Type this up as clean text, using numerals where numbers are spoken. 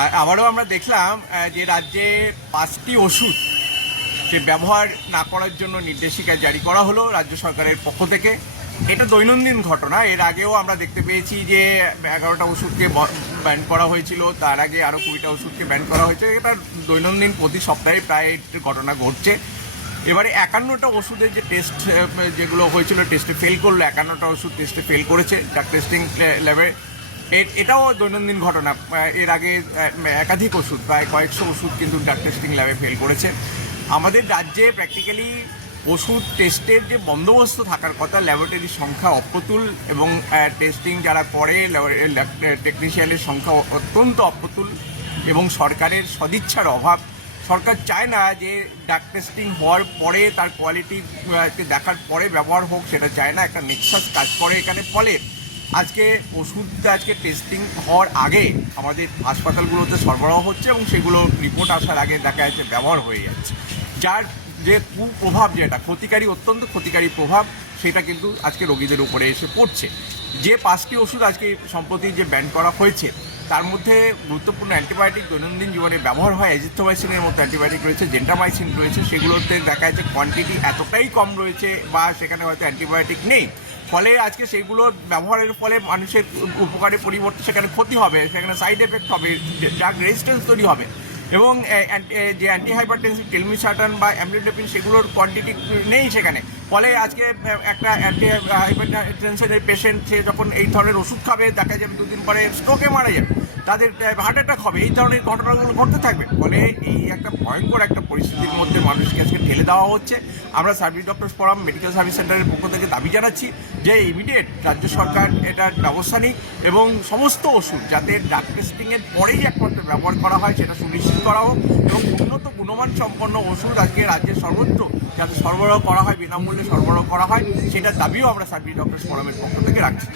আর আবারও আমরা দেখলাম যে রাজ্যে 5টি ওষুধ যে ব্যবহার না করার জন্য নির্দেশিকা জারি করা হলো রাজ্য সরকারের পক্ষ থেকে। এটা দৈনন্দিন ঘটনা। এর আগেও আমরা দেখতে পেয়েছি যে 11টা ওষুধকে ব্যান করা হয়েছিল, তার আগে আরও 20টা ওষুধকে ব্যান করা হয়েছে। এটা দৈনন্দিন প্রতি সপ্তাহে প্রায় ঘটনা ঘটছে। এবারে 51টা ওষুধের যে টেস্ট যেগুলো হয়েছিল, টেস্টে ফেল করলো, 51টা ওষুধ টেস্টে ফেল করেছে ড্রাগ টেস্টিং ল্যাবে। এটাও দৈনন্দিন ঘটনা। এর আগে একাধিক ওষুধ, প্রায় কয়েকশো ওষুধ কিন্তু ড্রাগ টেস্টিং ল্যাবে ফেল করেছে। আমাদের রাজ্যে প্র্যাকটিক্যালি ওষুধ টেস্টের যে বন্দোবস্ত থাকার কথা, ল্যাবরেটরির সংখ্যা অপ্রতুল এবং টেস্টিং যারা করে টেকনিশিয়ানের সংখ্যা অত্যন্ত অপ্রতুল এবং সরকারের সদিচ্ছার অভাব। সরকার চায় না যে ড্রাগ টেস্টিং হওয়ার পরে তার কোয়ালিটি দেখার পরে ব্যবহার হোক, সেটা চায় না। একটা নেক্সাস কাজ করে এখানে। ফলে আজকে ওষুধটা টেস্টিং হওয়ার আগে আমাদের হাসপাতালগুলোতে সরবরাহ হচ্ছে এবং সেগুলো রিপোর্ট আসার আগে দেখা যাচ্ছে ব্যবহার হয়ে যাচ্ছে, যার যে কুপ্রভাব, যেটা ক্ষতিকারী, অত্যন্ত ক্ষতিকারী প্রভাব, সেটা কিন্তু আজকে রোগীদের উপরে এসে পড়ছে। যে 5টি ওষুধ আজকে সম্প্রতি যে ব্যান করা হয়েছে, তার মধ্যে গুরুত্বপূর্ণ অ্যান্টিবায়োটিক দৈনন্দিন জীবনে ব্যবহার হয়, এজিথ্রোমাইসিনের মতো অ্যান্টিবায়োটিক রয়েছে, জেন্টামাইসিন রয়েছে। সেগুলোতে দেখা যাচ্ছে কোয়ান্টিটি এতটাই কম রয়েছে বা সেখানে হয়তো অ্যান্টিবায়োটিক নেই। ফলে আজকে সেইগুলোর ব্যবহারের ফলে মানুষের উপকারের পরিবর্তে সেখানে ক্ষতি হবে, সেখানে সাইড এফেক্ট হবে, ড্রাগ রেজিস্ট্যান্স তৈরি হবে। এবং যে অ্যান্টি হাইপারটেনসিভ টেলমিসার্টান বা অ্যামলোডোপিন সেগুলোর কোয়ান্টিটি নেই সেখানে। ফলে আজকে একটা অ্যান্টি হাইপারটেনশনের পেশেন্ট, সে যখন এই ধরনের ওষুধ খাবে, দেখা যাবে 2 দিন পরে স্ট্রোকে মারা যাবে, তাদের হার্ট অ্যাটাক হবে, এই ধরনের ঘটনাগুলো ঘটতে থাকবে। ফলে এই একটা ভয়ঙ্কর একটা পরিস্থিতির মধ্যে মানুষকে আজকে ঠেলে দেওয়া হচ্ছে। আমরা service doctors forum medical service সেন্টারের পক্ষ থেকে দাবি জানাচ্ছি যে ইমিডিয়েট রাজ্য সরকার এটার ব্যবস্থা নিক এবং সমস্ত ওষুধ যাতে ড্রাগ টেস্টিংয়ের পরেই একমাত্র ব্যবহার করা হয় সেটা সুনিশ্চিত করা হোক এবং উন্নত গুণমান সম্পন্ন ওষুধ আজকে রাজ্যের সর্বত্র যাতে সরবরাহ করা হয়, বিনামূল্যে সরবরাহ করা হয়, সেটার দাবিও আমরা সার্ভিস ডক্টরস ফোরামের পক্ষ থেকে রাখছি।